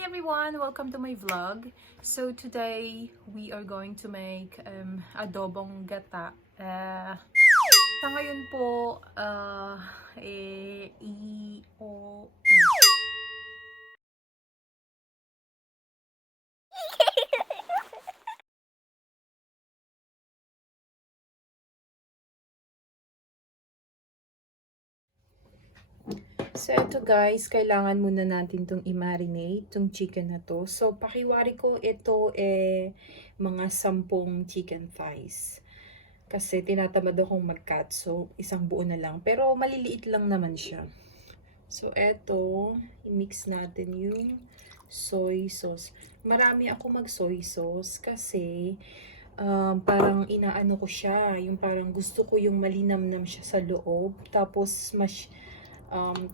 Hi everyone! Welcome to my vlog. So today we are going to make adobong gata. Sa ngayon po, So, ito guys, kailangan muna natin itong i-marinate, itong chicken na to. So, pakiwari ko ito mga 10 chicken thighs. Kasi tinatamad akong mag-cut, so isang buo na lang. Pero maliliit lang naman siya. So, ito, i-mix natin yung soy sauce. Marami ako mag-soy sauce kasi parang inaano ko siya. Yung parang gusto ko yung malinamnam siya sa loob. Tapos,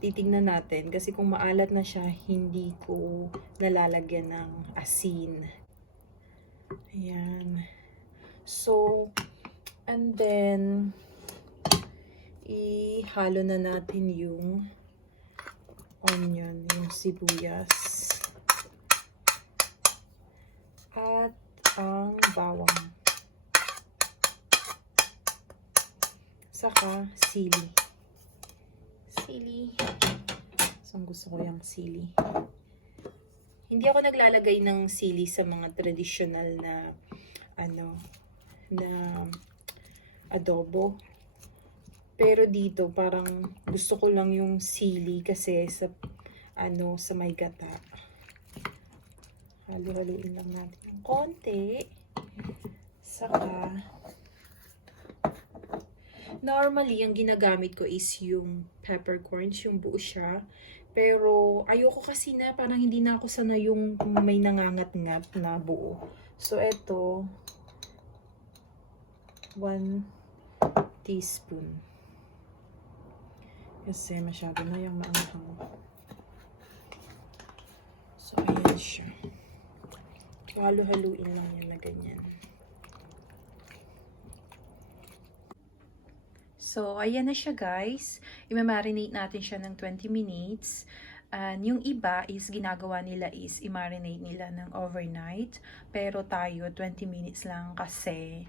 titignan natin kasi kung maalat na siya, hindi ko nalalagyan ng asin. Ayan. So, and then ihalo na natin yung onion, yung sibuyas at ang bawang saka sili. So, gusto ko yung sili. Hindi ako naglalagay ng sili sa mga traditional na adobo. Pero dito parang gusto ko lang yung sili kasi sa sa may gata. Halo-haluin lang natin ng konti. Saka normally, ang ginagamit ko is yung peppercorns, yung buo siya. Pero, ayoko kasi na parang hindi na ako sanay yung may nangangat-ngat na buo. So, eto, 1 teaspoon. Kasi masyado na yung maanghang. So, ayan siya. Halo-haluin lang yan na ganyan. So, ayan na siya guys. I-marinate natin siya ng 20 minutes. And yung iba is ginagawa nila is i-marinate nila ng overnight. Pero tayo 20 minutes lang kasi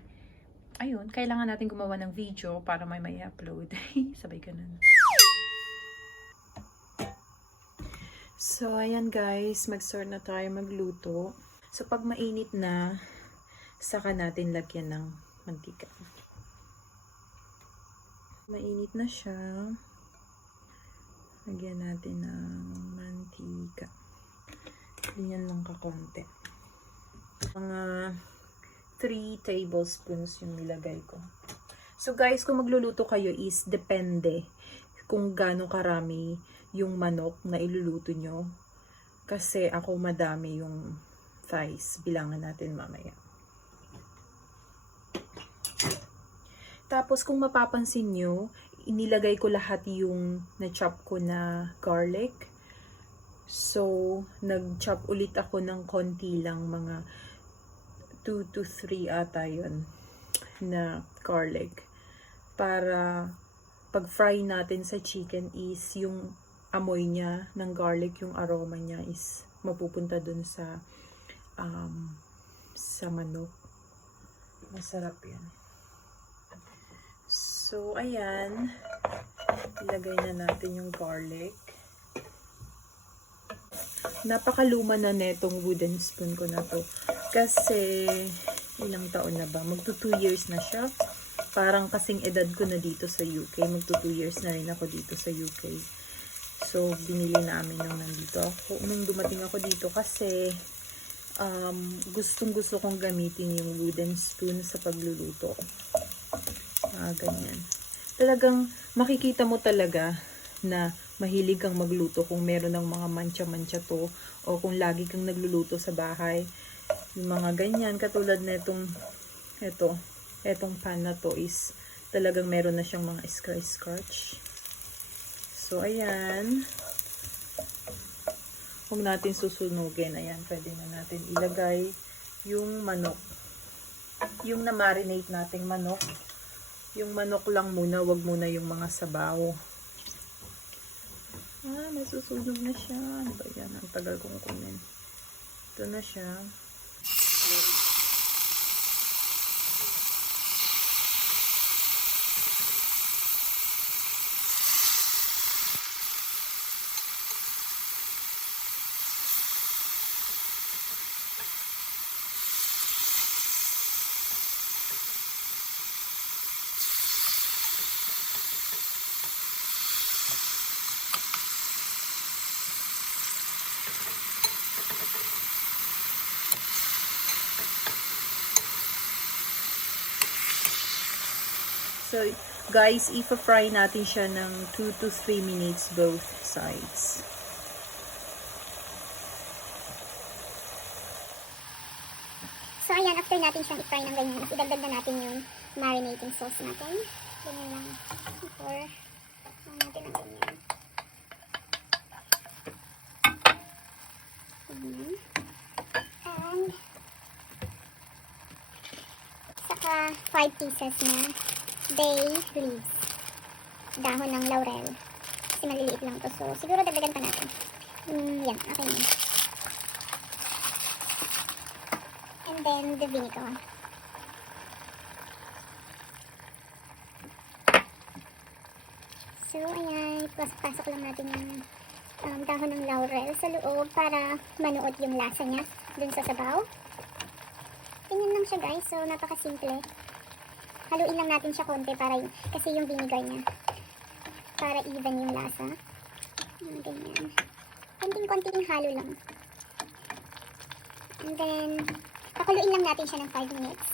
ayun, kailangan natin gumawa ng video para may upload. Sabay ganun. So, ayan guys, mag-start na tayo magluto. So, pag mainit na, saka natin lagyan ng mantika. Mainit na siya. Lagyan natin ng mantika. Ganyan lang kakonti. Mga 3 tablespoons yung nilagay ko. So guys, kung magluluto kayo is depende kung gaano karami yung manok na iluluto nyo. Kasi ako madami yung thighs. Bilangan natin mamaya. Tapos, kung mapapansin nyo, inilagay ko lahat yung na-chop ko na garlic. So, nag-chop ulit ako ng konti lang, mga 2 to 3 ata yun, na garlic. Para pag-fry natin sa chicken is yung amoy niya ng garlic, yung aroma niya is mapupunta dun sa manok. Masarap yan. So, ayan. Ilagay na natin yung garlic. Napakaluma na netong wooden spoon ko na to. Kasi, ilang taon na ba? Magto 2 years na siya. Parang kasing edad ko na dito sa UK. Magto 2 years na rin ako dito sa UK. So, binili namin nung nandito ako. Nung dumating ako dito kasi gustong-gusto kong gamitin yung wooden spoon sa pagluluto. Ganyan. Talagang makikita mo talaga na mahilig kang magluto kung meron ng mga mancha-mancha to o kung lagi kang nagluluto sa bahay. Yung mga ganyan, katulad na etong pan na to is talagang meron na siyang mga scratch. So, ayan. Huwag natin susunugin. Ayan, pwede na natin ilagay yung manok. Yung na-marinate nating manok. Yung manok lang muna, wag muna yung mga sabaw. Nasusunog na siya. Ano ba yan? Ang tagal kong kunin. Ito na siya. So, guys, i-fry natin siya ng 2 to 3 minutes both sides. So, ayan, after natin siyang i-fry ng ganyan, idagdag na natin yung marinating sauce natin. Ganyan lang. Pour natin ng ganyan. Ganyan. And, saka 5 pieces na bay leaves. Dahon ng laurel. Kasi maliliit lang to. So, siguro dagdagan pa natin. Yan, okay na. And then, the vinegar. So, ayan, pasok lang natin yung dahon ng laurel sa loob para manuot yung lasa niya dun sa sabaw. Ganyan lang siya, guys. So, napakasimple. Haluin lang natin siya konti para kasi yung vinegar niya para even yung lasa. Ganyan. Konting-konting halo lang. And then, pakuluin lang natin siya ng 5 minutes.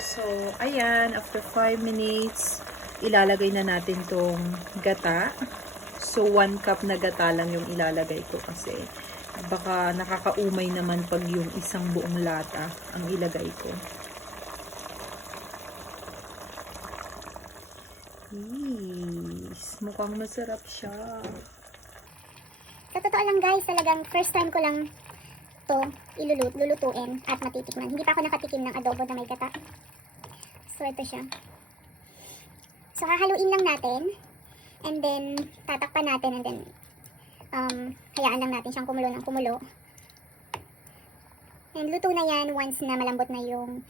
So, ayan, after 5 minutes, ilalagay na natin tong gata. So, 1 cup na gata lang yung ilalagay ko kasi baka nakakaumay naman pag yung isang buong lata ang ilagay ko. Yes, mukhang masarap siya. Sa totoo lang, guys, talagang first time ko lang to lulutuin at matitikman. Hindi pa ako nakatikim ng adobo na may gata. So, ito siya. So, hahaluin lang natin. And then, tatakpan natin. And then, hayaan lang natin siyang kumulo ng kumulo. And luto na yan once na malambot na yung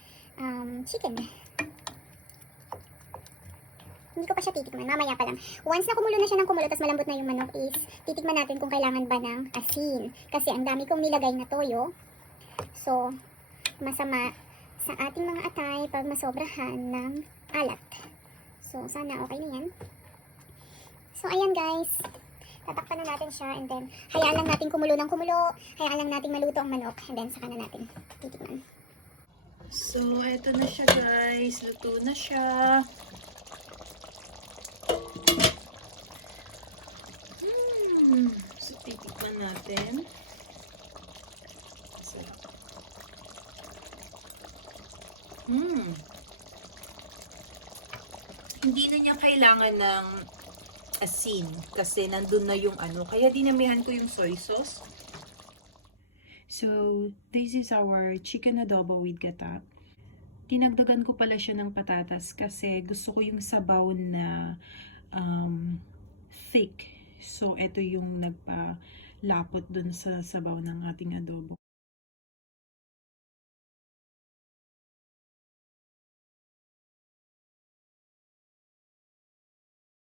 chicken. Hindi ko pa siya titikman. Mamaya pa lang. Once na kumulo na siya ng kumulo, tapos malambot na yung manok is, titikman natin kung kailangan ba ng asin. Kasi ang dami kong nilagay na toyo. So, masama sa ating mga atay pag masobrahan ng alat. So, sana okay na yan. So, ayan guys. Tatakpan na natin siya and then, hayaan lang natin kumulo ng kumulo. Hayaan lang natin maluto ang manok. And then, saka na natin titikman. So, eto na siya guys. Luto na siya. So, titikman natin. Hindi na niya kailangan ng asin kasi nandun na yung ano. Kaya dinamihan ko yung soy sauce. So, this is our chicken adobo with gata. Tinagdagan ko pala siya ng patatas kasi gusto ko yung sabaw na thick. So, ito yung nagpalapot dun sa sabaw ng ating adobo.